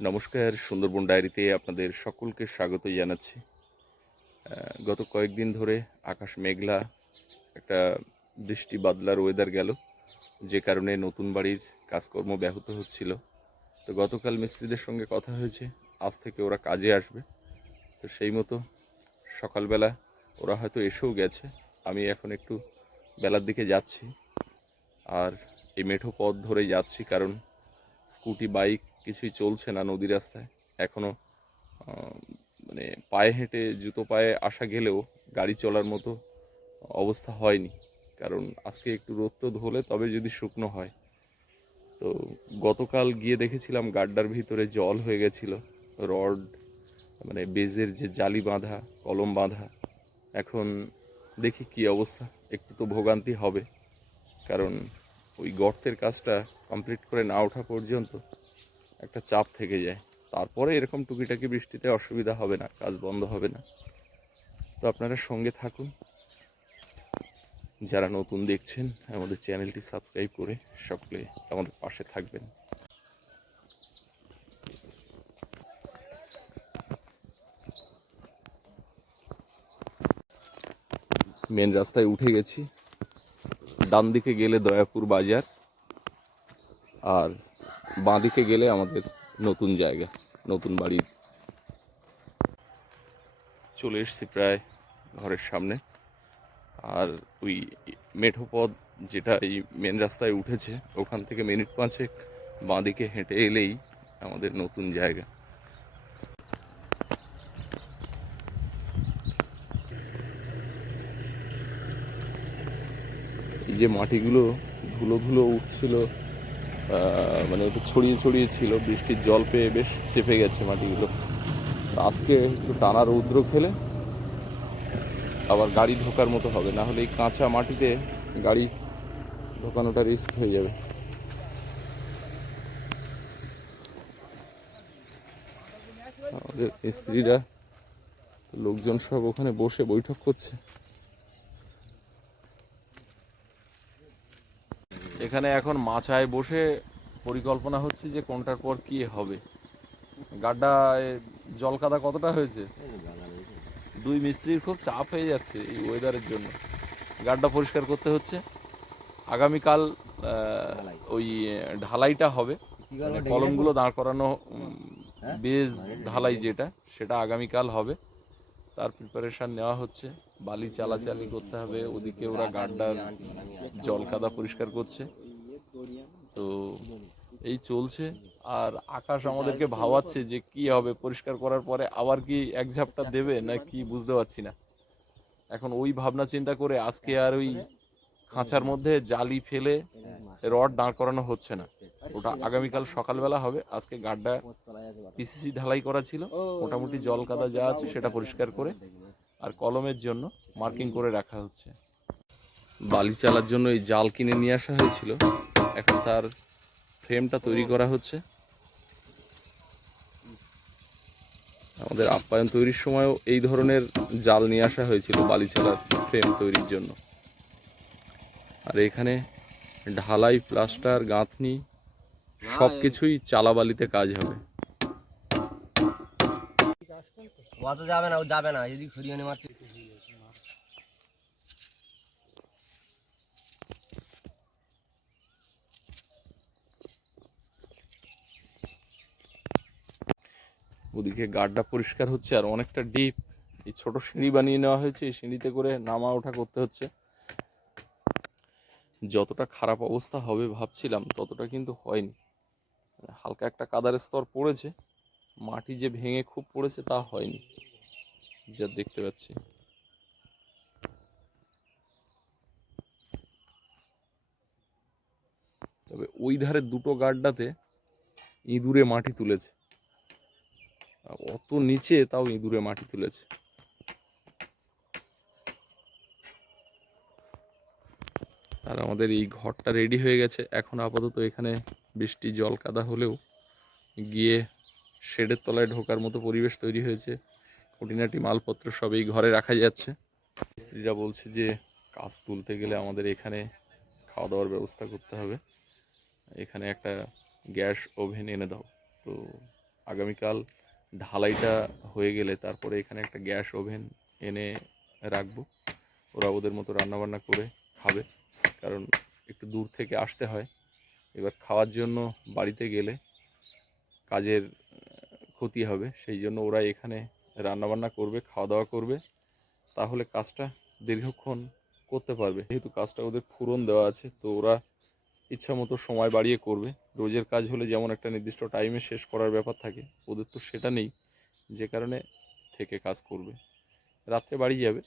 নমস্কার, সুন্দরবন ডায়েরিতে আপনাদের সকলকে স্বাগত জানাচ্ছি। গত কয়েকদিন ধরে আকাশ মেঘলা, একটা বৃষ্টি বাদলার ওয়েদার গেল, যে কারণে নতুন বাড়ির কাজকর্ম ব্যাহত হচ্ছিল। তো গতকাল মিস্ত্রিদের সঙ্গে কথা হয়েছে, আজ থেকে ওরা কাজে আসবে। তো সেই মতো সকালবেলা ওরা হয়তো এসেও গেছে। আমি এখন একটু বেলার দিকে যাচ্ছি, আর এই মেঠো পথ ধরে যাচ্ছি, কারণ স্কুটি বাইক কিছুই চলছে না নদী রাস্তায় এখনও। মানে পায়ে হেঁটে জুতো পায়ে আসা গেলেও গাড়ি চলার মতো অবস্থা হয়নি, কারণ আজকে একটু রোদ হলে তবে যদি শুকনো হয়। তো গতকাল গিয়ে দেখেছিলাম গাড্ডার ভিতরে জল হয়ে গেছিল, রড মানে বেজের যে জালি বাঁধা, কলম বাঁধা। এখন দেখি কি অবস্থা, একটু তো ভোগান্তি হবে, কারণ ওই গর্তের কাজটা কমপ্লিট করে না ওঠা পর্যন্ত একটা চাপ থেকে যায়। তারপরে এরকম টুকিটাকি বৃষ্টিতে অসুবিধা হবে না, কাজ বন্ধ হবে না। তো আপনারা সঙ্গে থাকুন, যারা নতুন দেখছেন আমাদের চ্যানেলটি সাবস্ক্রাইব করে সকলে আমাদের পাশে থাকবেন। মেন রাস্তায় উঠে গেছি, ডান দিকে গেলে দয়াপুর বাজার, আর বাঁ দিকে গেলে আমাদের নতুন জায়গা, নতুন বাড়ির। চলে এসেছি প্রায় ঘরের সামনে। আর ওই মেঠো পথ যেটা এই মেন রাস্তায় উঠেছে, ওখান থেকে মিনিট পাঁচেক বাঁ দিকে হেঁটে এলেই আমাদের নতুন জায়গা। এই যে মাটিগুলো ধুলো ধুলো উঠছিল, মানে একটু ছড়িয়ে ছড়িয়ে ছিল, বৃষ্টির জল পেয়ে বেশ চেপে গেছে মাটিগুলো। আজকে একটু টানা রৌদ্র খেলে আবার গাড়ি ঢোকার মতো হবে, না হলে এই কাঁচা মাটিতে গাড়ি ঢোকানোটা রিস্ক হয়ে যাবে। আমাদের স্ত্রীরা, লোকজন সব ওখানে বসে বৈঠক করছে। এখানে এখন মাচায় বসে পরিকল্পনা হচ্ছে যে কোনটার পর কি হবে। গাড্ডায় জল কাদা কতটা হয়েছে, দুই মিস্ত্রির খুব চাপ হয়ে যাচ্ছে এই ওয়েদারের জন্য। গাড্ডা পরিষ্কার করতে হচ্ছে। আগামীকাল ওই ঢালাইটা হবে, মানে কলমগুলো দাঁড় করানো, বেজ ঢালাই যেটা, সেটা আগামীকাল হবে। তার প্রিপারেশন নেওয়া হচ্ছে। বালি চালাচালি করতে হবে, ওদিকে ওরা গাড্ডার জল কাদা পরিষ্কার করছে। তো এই চলছে। আর আকাশ আমাদেরকে ভাবাচ্ছে যে কি হবে, পরিষ্কার করার পরে আবার কি এক ঝাপটা দেবে না কি বুঝতে পারছি না। এখন ওই ভাবনা চিন্তা করে আজকে আর ওই খাঁচার মধ্যে জালি ফেলে রড দাঁড় করানো হচ্ছে না, ওটা আগামীকাল সকালবেলা হবে। আজকে গাড্ডা পিসিসি ঢালাই করা ছিল, মোটামুটি জল কাদা যা আছে সেটা পরিষ্কার করে আর কলমের জন্য মার্কিং করে রাখা হচ্ছে। বালি চালার জন্য এই জাল কিনে নিয়ে আসা হয়েছিল, এখন তার ফ্রেমটা তৈরি করা হচ্ছে। আমাদের আপ্যায়ন তৈরির সময়ও এই ধরনের জাল নিয়ে আসা হয়েছিল বালি চালার ফ্রেম তৈরির জন্য। আর এখানে ঢালাই, প্লাস্টার, গাঁথনি সব কিছুই চালাবালিতে কাজ হবে। যাবে না, ও যাবে না, যদি ঘুরিয়ে নেওয়ার। ওদিকে গাড্ডা পরিষ্কার হচ্ছে, আর অনেকটা ডিপ। এই ছোট সিঁড়ি বানিয়ে নেওয়া হয়েছে, এই সিঁড়িতে করে নামা ওঠা করতে হচ্ছে। যতটা খারাপ অবস্থা হবে ভাবছিলাম ততটা কিন্তু হয়নি। হালকা একটা কাদার স্তর পড়েছে, মাটি যে ভেঙে খুব পড়েছে তা হয়নি, যা দেখতে পাচ্ছি। তবে ওই ধারে দুটো গাড্ডাতে ইঁদুরে মাটি তুলেছে, অত নিচে তাও ইঁদুরে মাটি তুলেছে। আর আমাদের এই ঘরটা রেডি হয়ে গেছে। এখন আপাতত এখানে বৃষ্টি জল কাদা হলেও গিয়ে শেডের তলায় ঢোকার মতো পরিবেশ তৈরি হয়েছে। খুঁটিনাটি মালপত্র সব এই ঘরে রাখা যাচ্ছে। স্ত্রীরা বলছে যে কাজ তুলতে গেলে আমাদের এখানে খাওয়া দাওয়ার ব্যবস্থা করতে হবে, এখানে একটা গ্যাস ওভেন এনে দাও। তো আগামীকাল ঢালাইটা হয়ে গেলে তারপরে এখানে একটা গ্যাস ওভেন এনে রাখবো। ওরা ওদের মতো রান্নাবান্না করে খাবে, কারণ একটু দূর থেকে আসতে হয়। এবার খাওয়ার জন্য বাড়িতে গেলে কাজের ক্ষতি হবে, সেই জন্য ওরা এখানে রান্নাবান্না করবে, খাওয়া দাওয়া করবে, তাহলে কাজটা দীর্ঘক্ষণ করতে পারবে। যেহেতু কাজটা ওদের ফুরন দেওয়া আছে, তো ওরা ইচ্ছা মতো সময় বাড়িয়ে করবে। রোজের কাজ হলে যেমন একটা নির্দিষ্ট টাইমে শেষ করার ব্যাপার থাকে, ওদের তো সেটা নেই, যে কারণে থেকে কাজ করবে। রাত্রে বাড়ি যাবে,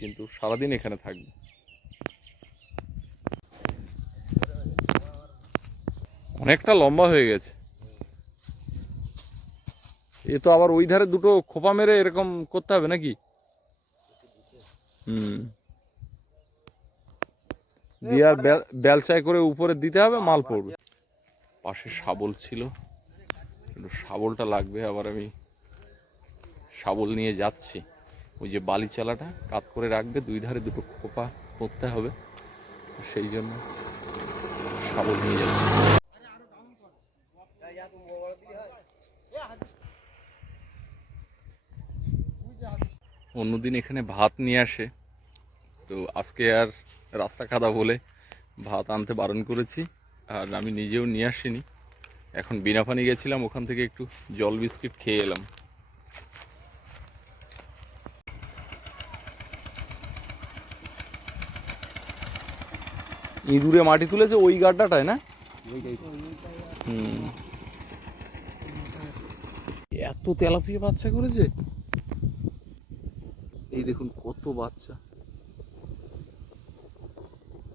কিন্তু সারাদিন এখানে থাকবে। অনেকটা লম্বা হয়ে গেছে। এ তো আবার ওই ধারে দুটো খোপা মেরে এরকম করতে হবে নাকি? দিয়ে আর বেলচায় করে উপরে দিতে হবে, মাল পড়বে। পাশে শাবল ছিল, একটু শাবলটা লাগবে। আবার আমি শাবল নিয়ে যাচ্ছি। ওই যে বালি চালাটা কাত করে রাখবে, দুই ধারে দুটো খোপা করতে হবে, সেই জন্য শাবল নিয়ে যাচ্ছি। অন্যদিন এখানে ভাত নিয়ে আসে, তো আজকে আর রাস্তা কাদা বলে ভাত আনতে বারণ করেছি, আর আমি নিজেও নিয়ে আসিনি। এখন বিনাপানি গেছিলাম, ওখান থেকে একটু জল বিস্কিট খেয়ে এলাম। ইঁদুরে মাটি তুলেছে ওই গাড্ডাটায় না? এত তেলাপিয়া বাচ্চা করেছে, এই দেখুন কত বাচ্চা।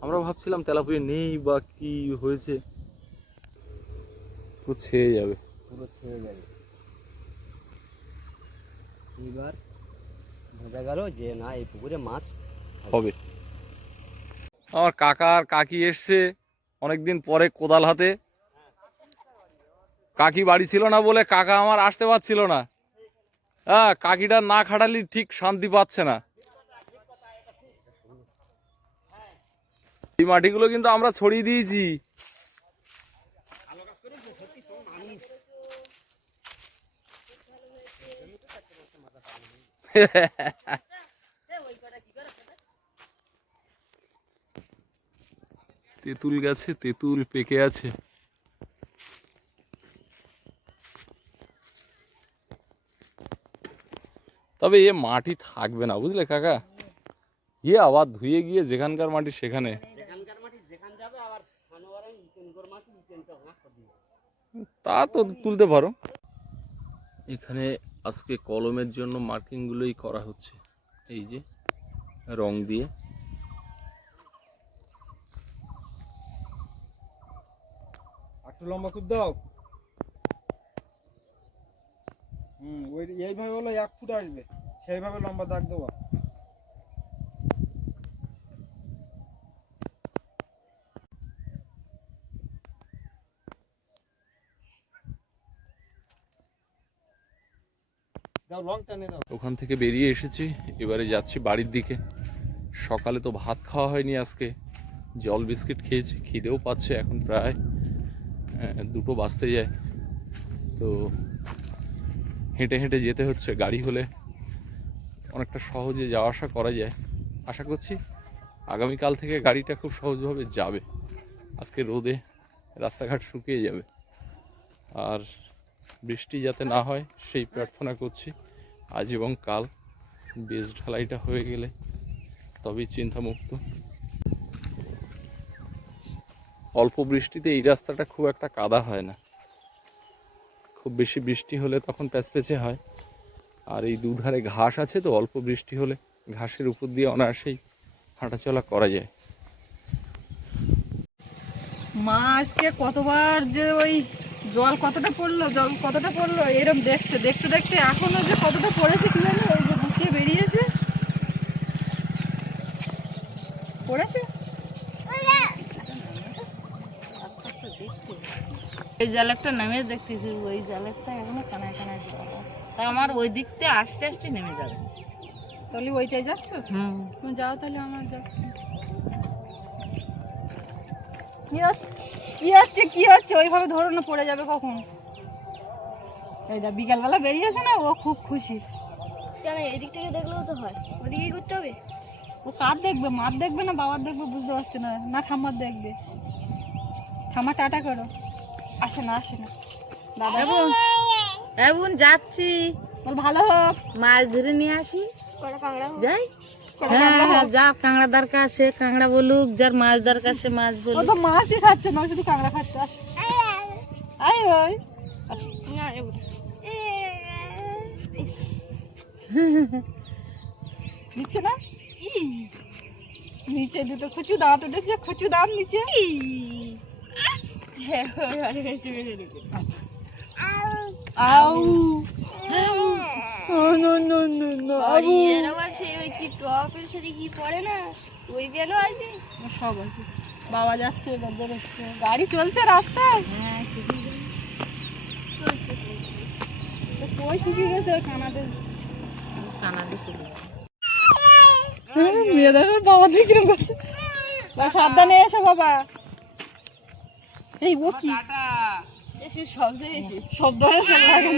আমরা ভাবছিলাম তেলাপিয়া নেই বা কি হয়েছে, পুরো ছেয়ে যাবে। এবার বোঝা গেল যে না, এই পুকুরে মাছ হবে। আমার কাকা আর কাকি এসছে অনেকদিন পরে কোদাল হাতে। কাকি বাড়ি ছিল না বলে কাকা আমার আসতে পারছিল না। হ্যাঁ, কাকিটা না খাটালি ঠিক শান্তি পাচ্ছে না। এই মাটিগুলো কিন্তু আমরা ছড়িয়ে দিয়েছি। তেঁতুল গাছে তেঁতুল পেকে আছে। তবে এ মাটি থাকবে না, বুঝলে কাকা? আবার ধুয়ে গিয়ে যেখানকার মাটি সেখানে। তা তো তুলতে পারো। এখানে আজকে কলমের জন্য মার্কিং গুলোই করা হচ্ছে, এই যে রং দিয়ে। একটু লম্বা করে দাও। ওই এইভাবে হলো 1 ফুট আসবে, সেইভাবে লম্বা দাগ দেবো। দাও, রং টানে দাও। ওখান থেকে বেরিয়ে এসেছি, এবারে যাচ্ছি বাড়ির দিকে। সকালে তো ভাত খাওয়া হয়নি আজকে, জল বিস্কিট খেয়েছি, খিদেও পাচ্ছে। এখন প্রায় 2টো বাজতে যায়, তো হেঁটে হেঁটে যেতে হচ্ছে। গাড়ি হলে অনেকটা সহজে যাওয়া আসা করা যায়। আশা করছি আগামীকাল থেকে গাড়িটা খুব সহজভাবে যাবে। আজকে রোদে রাস্তাঘাট শুকিয়ে যাবে, আর বৃষ্টি যাতে না হয় সেই প্রার্থনা করছি। আজ এবং কাল বেশ ঢালাইটা হয়ে গেলে তবেই চিন্তামুক্ত। অল্প বৃষ্টিতে এই রাস্তাটা খুব একটা কাদা হয় না, খুব বেশি বৃষ্টি হলে তখন প্যাচপ্যাচে হয়। আর এই দুধারে ঘাস আছে, তো অল্প বৃষ্টি হলে ঘাসের উপর দিয়ে অনায়াসেই হাঁটাচলা করা যায়। মা আজকে কতবার যে ওই জল কতটা পড়লো এরকম দেখছে, দেখতে দেখতে এখনো যে কতটা পড়েছে কি জানো, ওই যে গুছিয়ে বেরিয়েছে পড়েছে। এই জালেরটা নেমে দেখতেছি, ওই জালেরটা এখনো কানায় কানায় জল, তা আমার ওই দিকতে আস্তে আস্তে নেমে যাবে। তাহলে ওইটাই যাচ্ছ? তুমি যাও তাহলে, আমার যাচ্ছে। কি হচ্ছে ওইভাবে ধরো না, পড়ে যাবে কখন। এই দা বিকালবেলা বেরিয়েছে না, ও খুব খুশি। কেন এদিক থেকে দেখলেও তো হয়, ওদিকেই করতে হবে। ও কার দেখবে, মার দেখবে না বাবার দেখবে বুঝতে পারছে না, না ঠাম্মার দেখবে। ঠাম্মা টাটা করো। আসে না দাদা এখন যাচ্ছি, বল ভালো হোক। মাছ ধরে নিয়ে আসি, কটা কাঁকড়া যাই। হ্যাঁ যা কাঁকড়া দরকার সে কাঁকড়া বলুক, যার মাছ দরকার সে মাছ ও বলুক। তো মাছই খাচ্ছে না, শুধু কাঁকড়া খাচ্ছে। আস আয় ওই না যাবো না। নিচে না, নিচে দুটো কচু দাঁত উঠেছে, কচু দাঁত নিচে। আউ ও নো নো নো নো আর আবু এর আবার সেই ওই কি টপের সাথে কি পরে না, ওই বেলও আছে। সব আছে। বাবা যাচ্ছে, এবার বেরোচ্ছে, গাড়ি চলছে রাস্তায়। হ্যাঁ তো কই শুকিয়ে গেছে ওই কানাতে। কানাডে চলে যাবে। মেয়ে দেখো বাবা দিয়ে কিরম করছে। বাবা, সাবধানে এসো বাবা। এই ও কি এসে শব্দ হয়েছে। শব্দ হয়েছে লাগে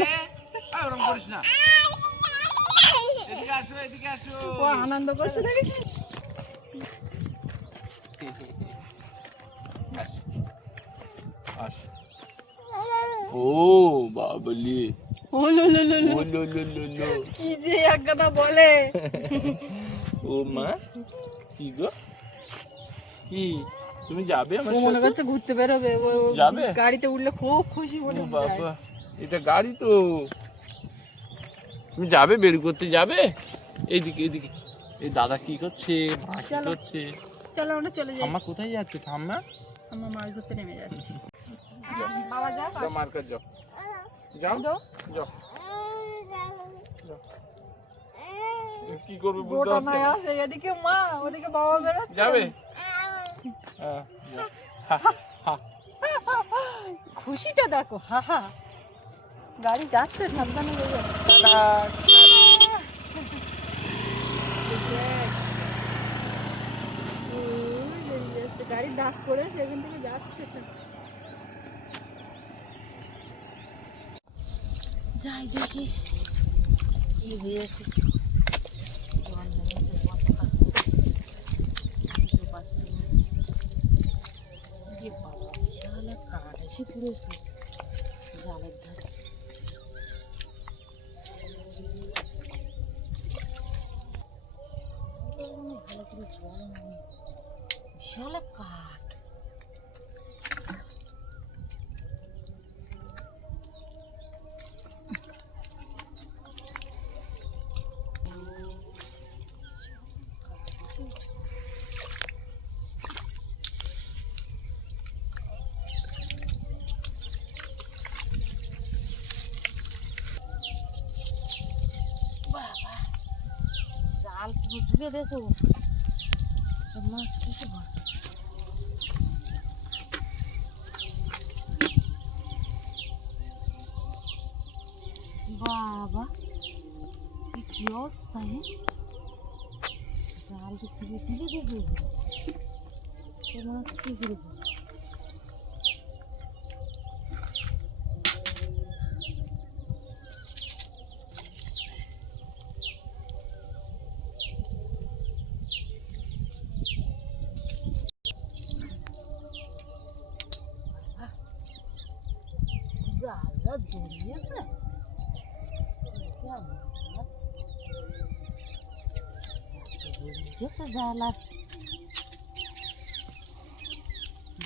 না। ও আনন্দ করতে দেখেছি। ও বাবলি, ও লো লো লো লো, ও লো লো লো লো। কি যে এক কথা বলে। ও মা, কি গো, কি তুমি যাবে আমার ও মনে সাথে? করছে ঘুরতে বেরোবে, ও যাবে? গাড়িতে উঠলে খুব খুশি ও বলে বাবা, এটা গাড়ি তো। তুমি যাবে, বের করতে যাবে? এইদিকে এইদিকে। এই দাদা কি করছে, মা কি চলো। করছে? চলো আমরা চলে যাই। ঠাম্মা কোথায় যাচ্ছে? ঠাম্মা আমরা মাছ ধরতে নেমে যাচ্ছি। বাবা যাও, যাও, মার কাছে যাও, যাও যাও। যাও। কি করবে বুঝতে গোটা পারছি নাই না। আছে, এদিকে মা, ওদিকে বাবা বেরোচ্ছে। যাবে? হ্যাঁ, যাও। হা, হা। খুশিটা দেখো, হা হা। গাড়ি যাচ্ছে, সাবধানে যাবে। টাটা। গাড়ি দাগ পড়েছে, এখান থেকে যাচ্ছে সব। যাই দেখি কি হয়েছে। জল নেমেছে কতটা, বুঝতে পারছি না। এ বাবা, বিশাল এক কাঠ এসে পড়েছে জালের ধারে। ভালো করে জল নেই, বিশাল এক কাঠ। বাবা, জাল পুরো তুলে দেছো, মাছ কিসে ভর। বাবা, কি অবস্থা! জাল তুলে তুলে দেবো, মাছ কি করবো? জালটা জড়িয়েছে, জড়িয়েছে জাল। আর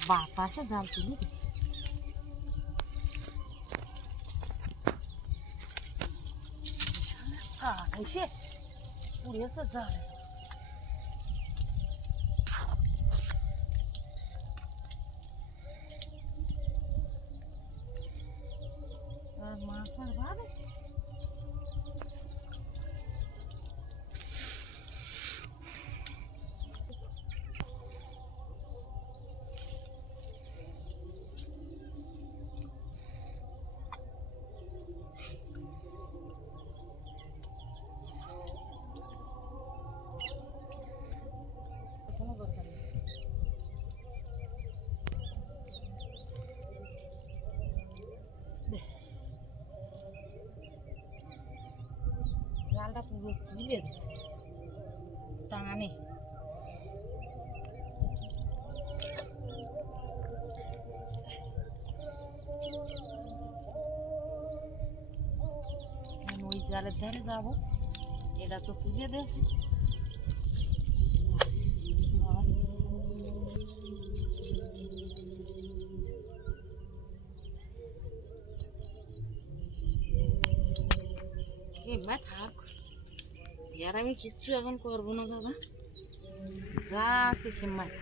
বাতাসে জাল তুলি কাঠ এসে পুড়িয়েছে জাল। আর মাছ আর ভাবে কোনো দরকার নেই। পুরো তুলে টানে। ওই জালের ধারে যাবো, এটা তো তুলে দিয়েছে। এবার থাক, আর আমি কিচ্ছু এখন করবো না বাবা, যা আছে সে মাছ।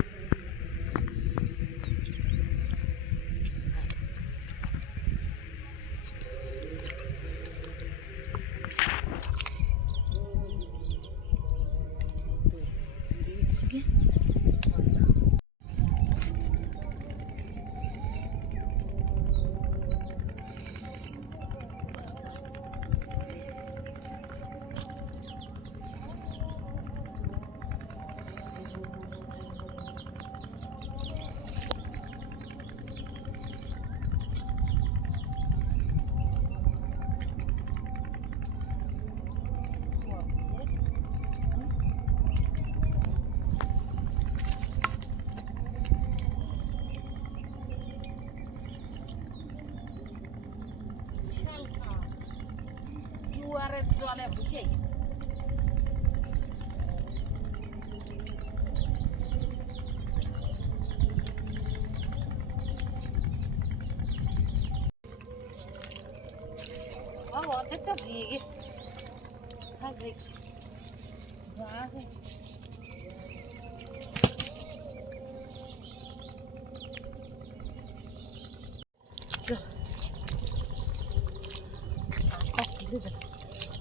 জোয়ারের জলে বুঝে অর্ধেকটা ভেঙে গেছে, যা আছে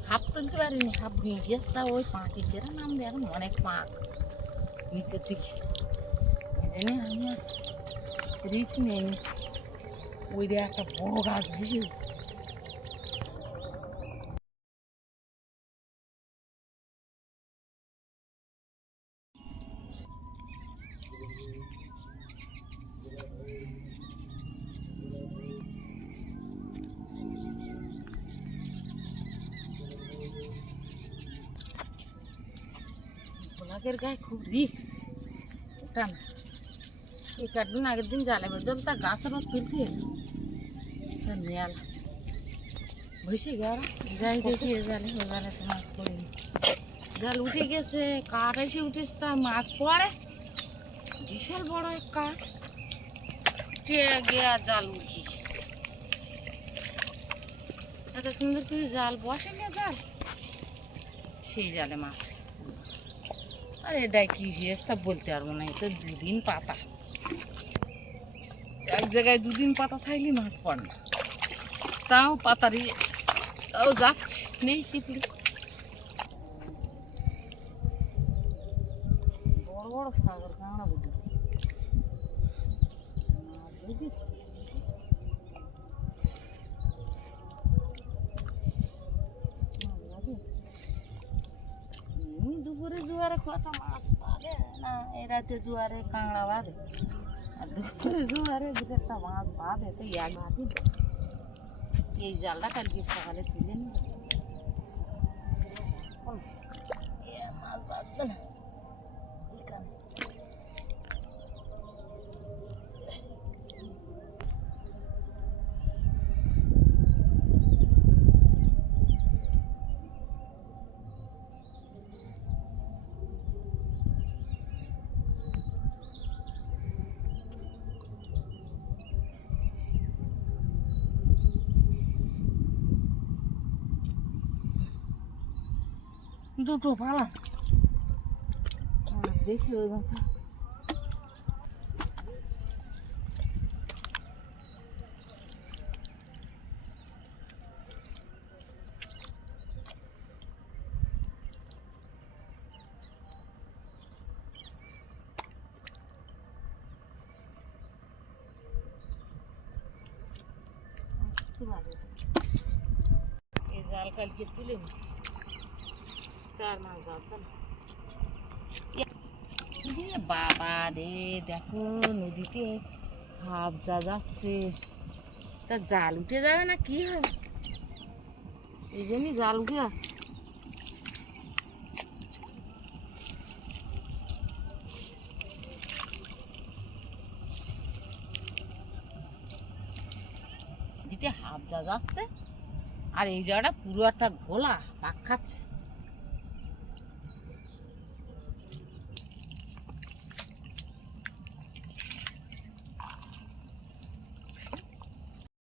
হাফ তুলতে পারিনি, হাফ ভেঙে গেছে। তা ওই পাঁকি কেরা নামবে, এখন অনেক পাঁক নিচের দিকে, এই জন্য আমি আর রিক্স নিইনি। ওই দিয়ে একটা বড় গাছ ভেসে ভোলাকের গায়ে খুব রিক্স। ওটা না, এই কাটদিন আগের দিন জালে বেঁধে তা গাছের তুলতে নেয়াল ভেসে গেল। যাই দেখি এ জালে, ও জালে তো মাছ পড়েনি। জাল উঠে গেছে, কাঠ এসে উঠেছে, তা মাছ পড়ে বিশাল বড় এক কাঠ গিয়ে জাল উঠি। এত সুন্দর করে জাল বসে না, জাল সেই জালে মাছ। আর এটাই কি হয়েছে তা বলতে পারবো না, এটা দুদিন পাতা, এক জায়গায় দুদিন পাতা থাকলে মাছ পড়ে না। তাও পাতারি তাও যাচ্ছে, নেই টিপলি। বড় বড় সাগর কাঁকড়া বুঝি বুঝিস। দুপুরে জোয়ারে কত মাছ পাবে না, এই রাতে জোয়ারে কাঁকড়া বাঁধে, আর দুপুরে জোয়ারে দু একটা মাছ বাঁধে। তো এক বাঁধি, এই জালটা কালকে সকালে তুলে নি, মাছ বাঁধবে না এখানে। দুটো পালা দেখি ওই কথা। এই জাল কালকে তুলে নিচ্ছি, তার মাছ বাঁধবে না। বাবা রে, দেখো নদীতে হাফ যা যাচ্ছে, তা জাল উঠে যাবে না কি হবে, এই জন্যই জাল উঠে যাচ্ছে। মাটিতে হাফ যা যাচ্ছে আর এই জায়গাটা পুরো একটা ঘোলা পাক খাচ্ছে